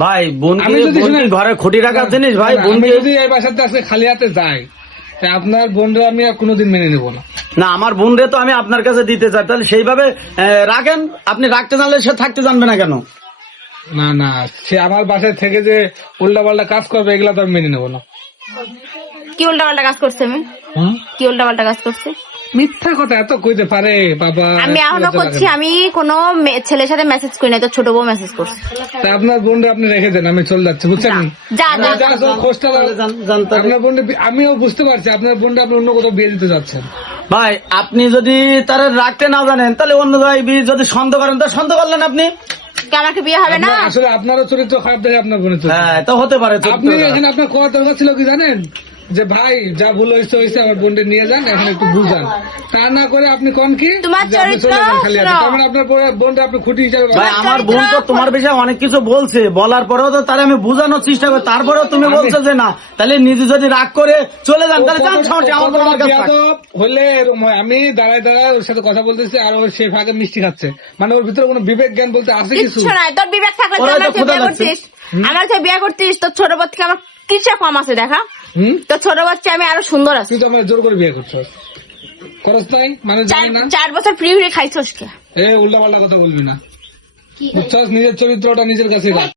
ভাই বোন আমি যদি শুনেন, ঘরে খুঁটি রাখার জিনিস ভাই, বোন আমি যদি এই বাসাতে আজকে খালি হাতে যাই, তা আপনার বোনরা আমি আর কোনোদিন মেনে নেবো না। না আমার বোন রে তো আমি আপনার কাছে দিতে চাই, তাহলে সেইভাবে রাখেন। আপনি রাখতে জানলে সে থাকতে জানবে না কেন? না না, সে আমার বাসায় থেকে যে উল্টা পাল্টা কাজ করবে এগুলা তো আমি মেনে নেবো না। কি উল্টা পাল্টা কাজ করছে? আমি কি উল্টা পাল্টা কাজ করছে? মিথ্যা কথা এত কইতে পারে বাবা? আমি এখনো করছি, আমি কোনো ছেলের সাথে মেসেজ করি না, তো ছোট বউ মেসেজ করছে। তা আপনার বোনটা আপনি রেখে দেন, আমি চলে যাচ্ছি, বুঝছেন? যা যা যা, সব খোঁজটা আপনার বোনটা, আমিও বুঝতে পারছি আপনার বোনটা আপনি অন্য কোথাও বিয়ে দিতে যাচ্ছেন। ভাই আপনি যদি তারা রাখতে না জানেন, তাহলে অন্য জায়গায় বিয়ে যদি সন্দেহ করেন, তা সন্দেহ করলেন আপনি। কি আমাকে বিয়ে হবে না? আসলে আপনারও চরিত্র খারাপ দেখে আপনার বোনের চরিত্র। হ্যাঁ তো হতে পারে। আপনি এখানে আপনার কথা দরকার ছিল কি জানেন, যে ভাই যা ভুল হয়েছে হয়েছে, আমার বোনটা নিয়ে যান, এখন একটু বুঝান। তা না করে আপনি কোন কি তোমার যে আপনি চলে যান খালি হাতে। চরিত্র- তার মানে আপনার বোনটা আপনি খুঁটি হিসাবে ভাই আমার বোন তো তোমার বিষয়ে অনেক কিছু বলছে, বলার পরেও তো তারে আমি বোঝানোর চেষ্টা করি, তারপরেও তুমি বলছো যে না, তাহলে নিজে যদি রাগ করে চলে যান, তাহলে যান, সমস্যা আমার বোন আমার কাছে থাক। হলে এরকম হয়। আমি দাঁড়ায় দাঁড়ায় ওর সাথে কথা বলতেছি আর ওর সে ফাঁকে মিষ্টি খাচ্ছে, মানে ওর ভিতরে কোনো বিবেক জ্ঞান বলতে আছে কিছু? কিচ্ছু নাই। তোর বিবেক থাকলে তুই ওরাই তো আমার সাথে ক্ষুধা বিয়ে লাগছে। করছিস, আমার সাথে বিয়ে করছিস, তোর ছোট বোন থেকে আমার কিসে কম আছে দেখা? তো ছোট বাচ্চা আমি আরো সুন্দর আছি। তুই তো আমার জোর করে বিয়ে করছো, খরচ নাই মানে জানি না। 4 বছর ফ্রি ফ্রি খাইছস কে? উল্টা পাল্টা কথা বলবি না, বুঝছস? নিজের চরিত্রটা নিজের কাছে রাখ।